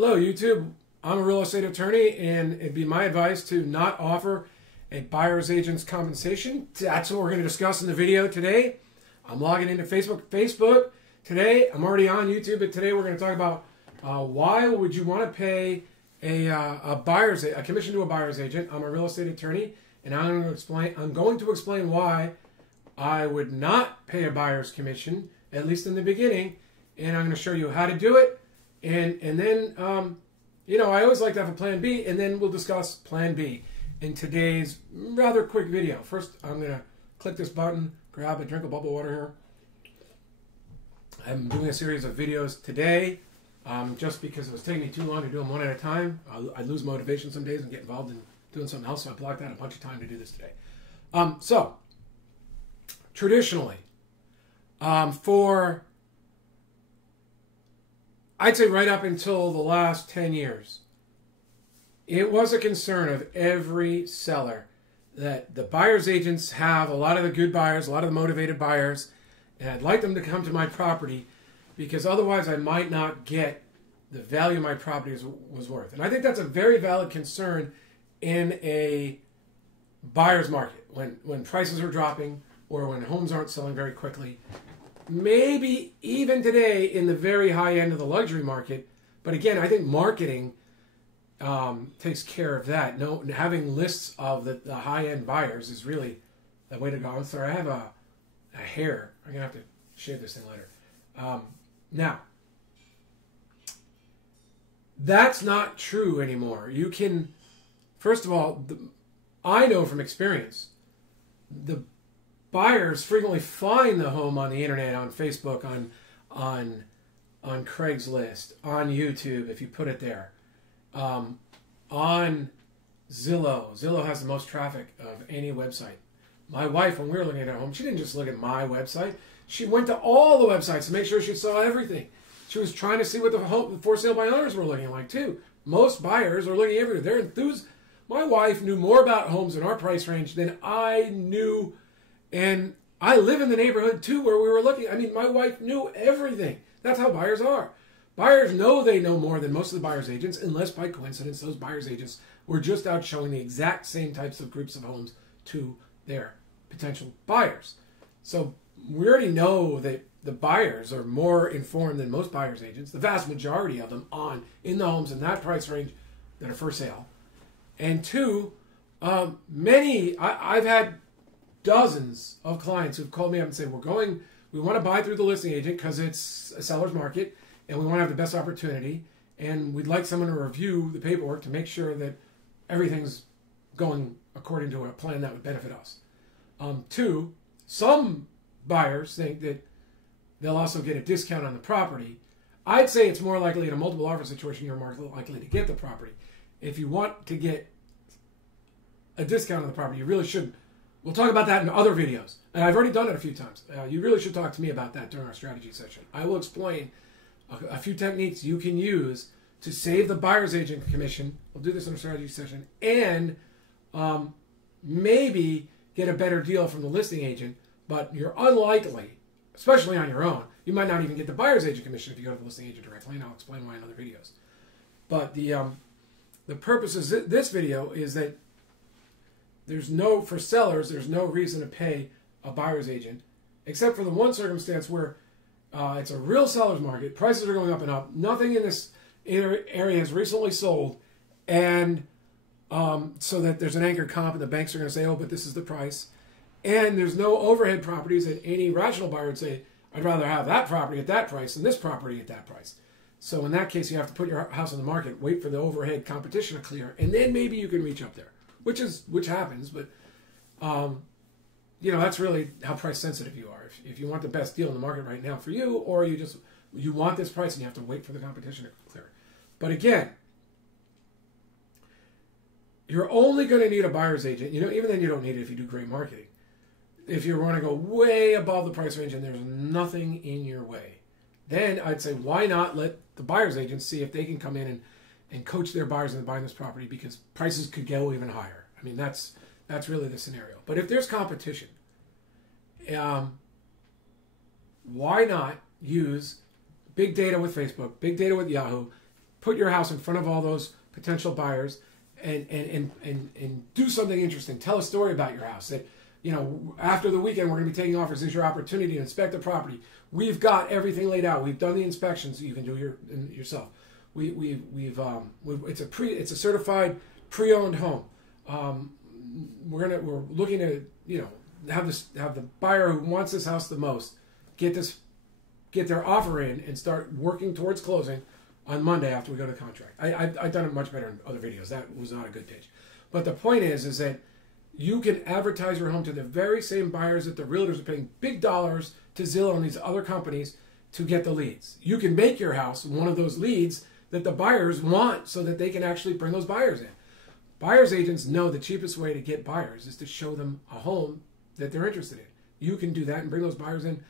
Hello, YouTube. I'm a real estate attorney, and it'd be my advice to not offer a buyer's agent's compensation. That's what we're going to discuss in the video today. I'm logging into Facebook today. I'm already on YouTube, but today we're going to talk about why would you want to pay a commission to a buyer's agent. I'm a real estate attorney, and I'm going to explain why I would not pay a buyer's commission, at least in the beginning, and I'm going to show you how to do it. And then, I always like to have a plan B, and then we'll discuss plan B in today's rather quick video. First, I'm going to click this button, grab a drink of bubble water here. I'm doing a series of videos today just because it was taking me too long to do them one at a time. I lose motivation some days and get involved in doing something else, so I blocked out a bunch of time to do this today. So, traditionally, I'd say right up until the last 10 years, it was a concern of every seller that the buyer's agents have a lot of the good buyers, a lot of the motivated buyers, and I'd like them to come to my property because otherwise I might not get the value my property was worth. And I think that's a very valid concern in a buyer's market when prices are dropping or when homes aren't selling very quickly. Maybe even today in the very high end of the luxury market. But again, I think marketing takes care of that. No, having lists of the high-end buyers is really the way to go. I'm sorry, I have a hair. I'm going to have to shave this thing later. Now, that's not true anymore. You can, first of all, I know from experience, the buyers frequently find the home on the internet, on Facebook, on Craigslist, on YouTube, if you put it there, on Zillow. Zillow has the most traffic of any website. My wife, when we were looking at our home, she didn't just look at my website. She went to all the websites to make sure she saw everything. She was trying to see what the for sale by owners were looking like too. Most buyers are looking everywhere. They're enthused. My wife knew more about homes in our price range than I knew. And I live in the neighborhood, too, where we were looking. I mean, my wife knew everything. That's how buyers are. Buyers know they know more than most of the buyer's agents, unless by coincidence those buyer's agents were just out showing the exact same types of groups of homes to their potential buyers. So we already know that the buyers are more informed than most buyer's agents, the vast majority of them, in the homes in that price range that are for sale. And two, I've had dozens of clients who've called me up and said, we want to buy through the listing agent because it's a seller's market and we want to have the best opportunity, and we'd like someone to review the paperwork to make sure that everything's going according to a plan that would benefit us. Two, some buyers think that they'll also get a discount on the property. I'd say it's more likely in a multiple offer situation you're more likely to get the property. If you want to get a discount on the property, you really should. We'll talk about that in other videos. And I've already done it a few times. You really should talk to me about that during our strategy session. I will explain a few techniques you can use to save the buyer's agent commission. We'll do this in a strategy session. And maybe get a better deal from the listing agent. But you're unlikely, especially on your own, you might not even get the buyer's agent commission if you go to the listing agent directly. And I'll explain why in other videos. But the purpose of this video is that for sellers, there's no reason to pay a buyer's agent, except for the one circumstance where it's a real seller's market, prices are going up and up, nothing in this area has recently sold, and so that there's an anchor comp and the banks are going to say, oh, but this is the price, and there's no overhead properties, and any rational buyer would say, I'd rather have that property at that price than this property at that price. So in that case, you have to put your house on the market, wait for the overhead competition to clear, and then maybe you can reach up there. Which happens, but that's really how price sensitive you are. If you want the best deal in the market right now for you, or you want this price and you have to wait for the competition to clear. But again, you're only going to need a buyer's agent. Even then you don't need it if you do great marketing. If you want to go way above the price range and there's nothing in your way, then I'd say why not let the buyer's agents see if they can come in and coach their buyers into buying this property, because prices could go even higher. I mean, that's really the scenario. But if there's competition, why not use big data with Facebook, big data with Yahoo, put your house in front of all those potential buyers and do something interesting. Tell a story about your house that, you know, after the weekend, we're going to be taking offers. This is your opportunity to inspect the property. We've got everything laid out. We've done the inspections. So you can do yourself. It's a certified pre-owned home. We're looking to, you know, have the buyer who wants this house the most get their offer in and start working towards closing on Monday after we go to contract. I've done it much better in other videos. That was not a good pitch. But the point is that you can advertise your home to the very same buyers that the realtors are paying big dollars to Zillow and these other companies to get the leads. You can make your house one of those leads that the buyers want so that they can actually bring those buyers in. Buyers agents know the cheapest way to get buyers is to show them a home that they're interested in. You can do that and bring those buyers in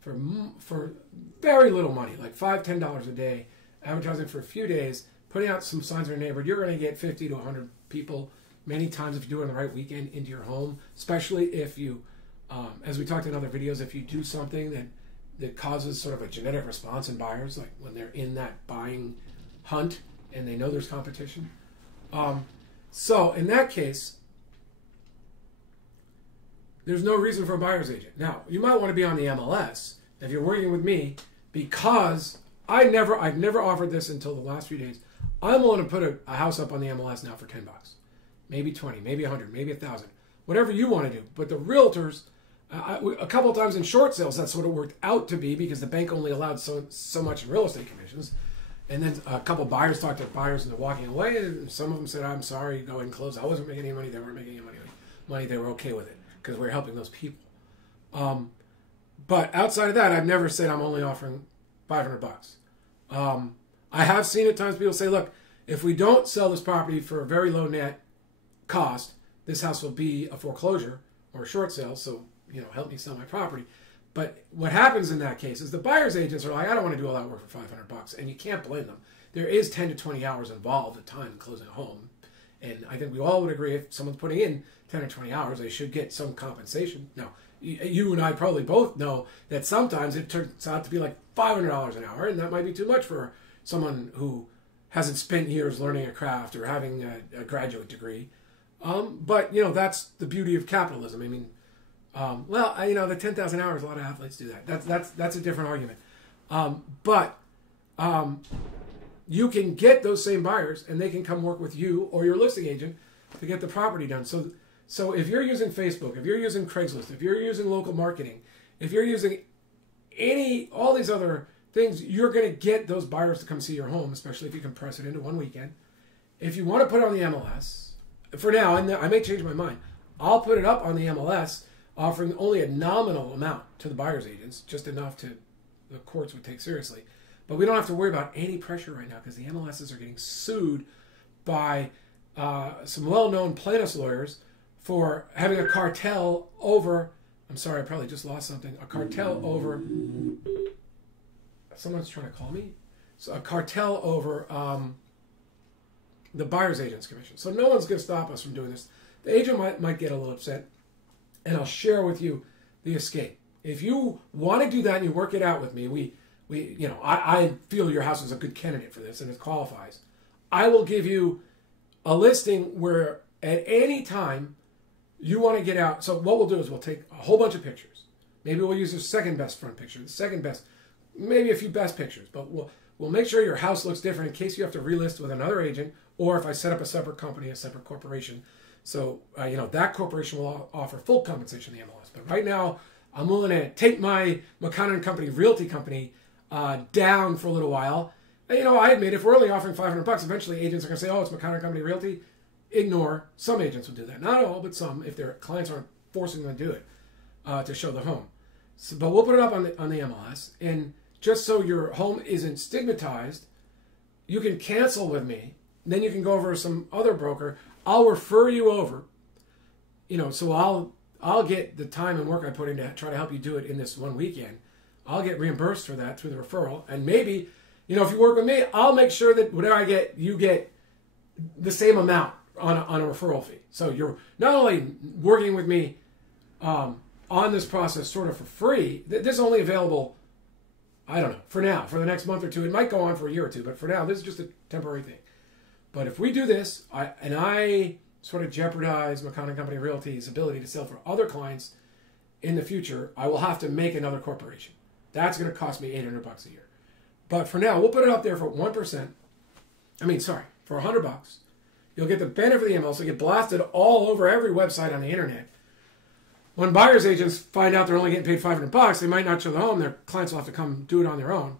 for very little money, like $5, $10 a day, advertising for a few days, putting out some signs in your neighborhood. You're going to get 50 to 100 people many times if you do it on the right weekend into your home, especially if you, as we talked in other videos, if you do something that causes sort of a genetic response in buyers, like when they're in that buying hunt and they know there's competition. So in that case, there's no reason for a buyer's agent. Now, you might want to be on the MLS if you're working with me, because I've never offered this until the last few days. I'm willing to put a house up on the MLS now for $10, maybe 20, maybe 100, maybe 1,000, whatever you want to do. But the realtors, a couple of times in short sales, that's what it worked out to be, because the bank only allowed so much in real estate commissions. And then a couple of buyers talked to buyers and they're walking away, and some of them said, "I'm sorry, go ahead and close." I wasn't making any money. They weren't making any money. They were okay with it because we're helping those people. But outside of that, I've never said I'm only offering $500. I have seen at times people say, "Look, if we don't sell this property for a very low net cost, this house will be a foreclosure or a short sale. So, you know, help me sell my property." But what happens in that case is the buyer's agents are like, "I don't want to do all that work for $500, and you can't blame them. There is 10 to 20 hours involved of time in closing a home, and I think we all would agree if someone's putting in 10 or 20 hours, they should get some compensation. Now, you and I probably both know that sometimes it turns out to be like $500 an hour, and that might be too much for someone who hasn't spent years learning a craft or having a graduate degree. But, you know, that's the beauty of capitalism. I mean, you know, the 10,000 hours, a lot of athletes do that. That's a different argument. But you can get those same buyers, and they can come work with you or your listing agent to get the property done. So if you're using Facebook, if you're using Craigslist, if you're using local marketing, if you're using all these other things, you're going to get those buyers to come see your home, especially if you compress it into one weekend. If you want to put it on the MLS, for now, and I may change my mind, I'll put it up on the MLS, offering only a nominal amount to the buyer's agents, just enough to the courts would take seriously. But we don't have to worry about any pressure right now because the MLSs are getting sued by some well-known plaintiffs' lawyers for having a cartel over, I'm sorry, I probably just lost something, a cartel over, someone's trying to call me? So a cartel over the buyer's agents commission. So no one's going to stop us from doing this. The agent might get a little upset, and I'll share with you the escape. If you want to do that and you work it out with me, I feel your house is a good candidate for this and it qualifies. I will give you a listing where at any time you want to get out. So what we'll do is we'll take a whole bunch of pictures. Maybe we'll use the second best front picture, the second best, maybe a few best pictures, but we'll make sure your house looks different in case you have to relist with another agent, or if I set up a separate company, a separate corporation. So, that corporation will offer full compensation in the MLS. But right now, I'm willing to take my McConaughey Company Realty Company down for a little while. And, I admit, if we're only offering $500, eventually agents are going to say, "Oh, it's McConaughey Company Realty." Ignore. Some agents will do that. Not all, but some, if their clients aren't forcing them to do it to show the home. So, but we'll put it up on the MLS. And just so your home isn't stigmatized, you can cancel with me. Then you can go over to some other broker. I'll refer you over. So I'll get the time and work I put in to try to help you do it in this one weekend. I'll get reimbursed for that through the referral. And maybe, if you work with me, I'll make sure that whatever I get, you get the same amount on a referral fee. So you're not only working with me on this process sort of for free. This is only available I don't know. For now, for the next month or two, it might go on for a year or two, but for now, this is just a temporary thing. But if we do this, I sort of jeopardize McConaughey Company Realty's ability to sell for other clients in the future, I will have to make another corporation. That's going to cost me $800 a year. But for now, we'll put it up there for 1%. For $100. You'll get the benefit of the MLS. You'll get blasted all over every website on the internet. When buyer's agents find out they're only getting paid $500, they might not show the home. Their clients will have to come do it on their own.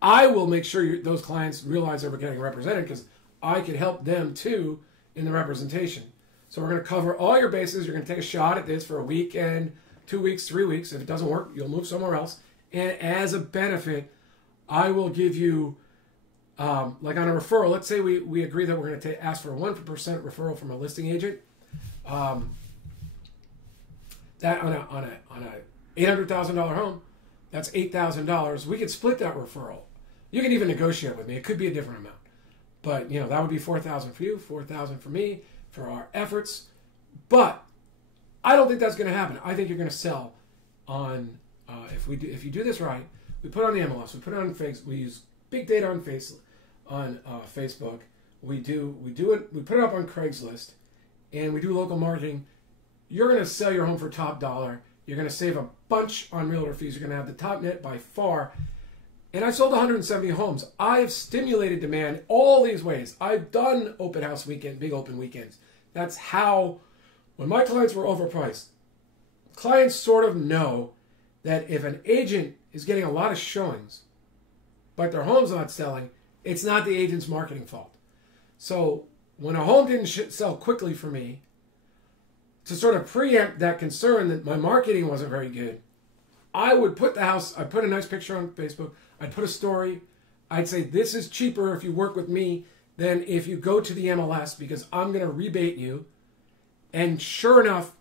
I will make sure those clients realize they're getting represented because I can help them too in the representation. So we're going to cover all your bases. You're going to take a shot at this for a weekend, 2 weeks, 3 weeks. If it doesn't work, you'll move somewhere else. And as a benefit, I will give you, like on a referral, let's say we agree that we're going to ask for a 1% referral from a listing agent. That on a $800,000 home, that's $8,000. We could split that referral. You can even negotiate with me. It could be a different amount. But, that would be $4,000 for you, $4,000 for me, for our efforts. But I don't think that's going to happen. I think you're going to sell on, if you do this right, we put on the MLS, we put it on Facebook, we use big data on Facebook. We put it up on Craigslist, and we do local marketing. You're going to sell your home for top dollar. You're going to save a bunch on realtor fees. You're going to have the top net by far. And I sold 170 homes. I've stimulated demand all these ways. I've done open house weekend, big open weekends. That's how, when my clients were overpriced, clients sort of know that if an agent is getting a lot of showings, but their home's not selling, it's not the agent's marketing fault. So when a home didn't sell quickly for me, to sort of preempt that concern that my marketing wasn't very good, I would put I'd put a nice picture on Facebook, I'd put a story, I'd say this is cheaper if you work with me than if you go to the MLS because I'm going to rebate you. And sure enough,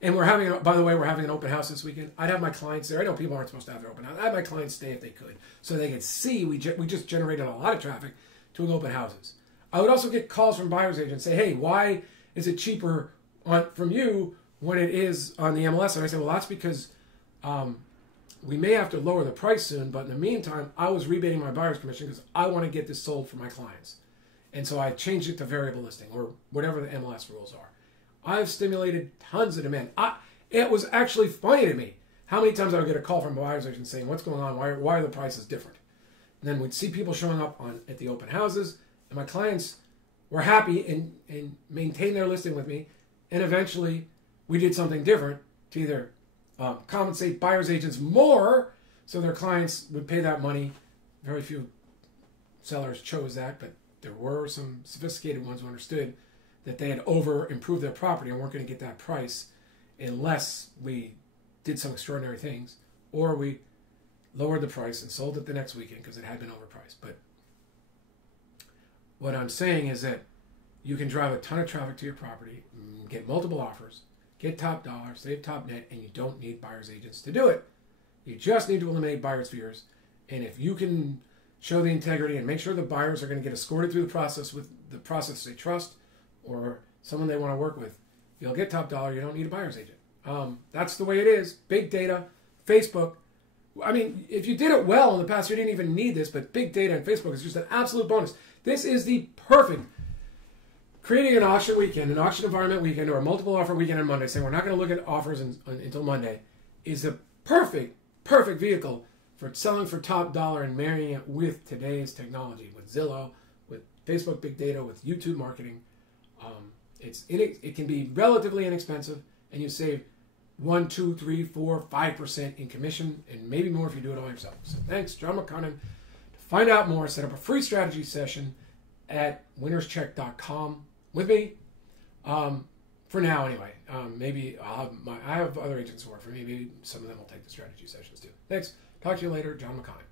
and by the way, we're having an open house this weekend. I'd have my clients there. I know people aren't supposed to have their open house. I'd have my clients stay if they could so they could see we just generated a lot of traffic to open houses. I would also get calls from buyer's agents say, hey, why is it cheaper from you when it is on the MLS? And I say, well, that's because we may have to lower the price soon, but in the meantime, I was rebating my buyer's commission because I want to get this sold for my clients. And so I changed it to variable listing or whatever the MLS rules are. I've stimulated tons of demand. It was actually funny to me how many times I would get a call from a buyer's agent saying, what's going on? Why are the prices different? And then we'd see people showing up at the open houses, and my clients were happy and maintained their listing with me. And eventually, we did something different to either compensate buyer's agents more so their clients would pay that money. Very few sellers chose that, but there were some sophisticated ones who understood that they had over-improved their property and weren't going to get that price unless we did some extraordinary things, or we lowered the price and sold it the next weekend because it had been overpriced. But what I'm saying is that you can drive a ton of traffic to your property, get multiple offers, get top dollar, save top net, and you don't need buyer's agents to do it. You just need to eliminate buyer's fears. And if you can show the integrity and make sure the buyers are going to get escorted through the process with the process they trust or someone they want to work with, you'll get top dollar. You don't need a buyer's agent. That's the way it is. Big data, Facebook. I mean, if you did it well in the past, you didn't even need this, but big data and Facebook is just an absolute bonus. This is the perfect creating an auction weekend, an auction environment weekend, or a multiple offer weekend on Monday, saying we're not going to look at offers until Monday, is the perfect vehicle for selling for top dollar and marrying it with today's technology, with Zillow, with Facebook big data, with YouTube marketing. It can be relatively inexpensive, and you save 1, 2, 3, 4, 5% in commission, and maybe more if you do it all yourself. So thanks, John McConaughey. To find out more, set up a free strategy session at winnerscheck.com with me. For now, anyway. Maybe I have other agents who work for me. Maybe some of them will take the strategy sessions too. Thanks. Talk to you later, John McConaughey.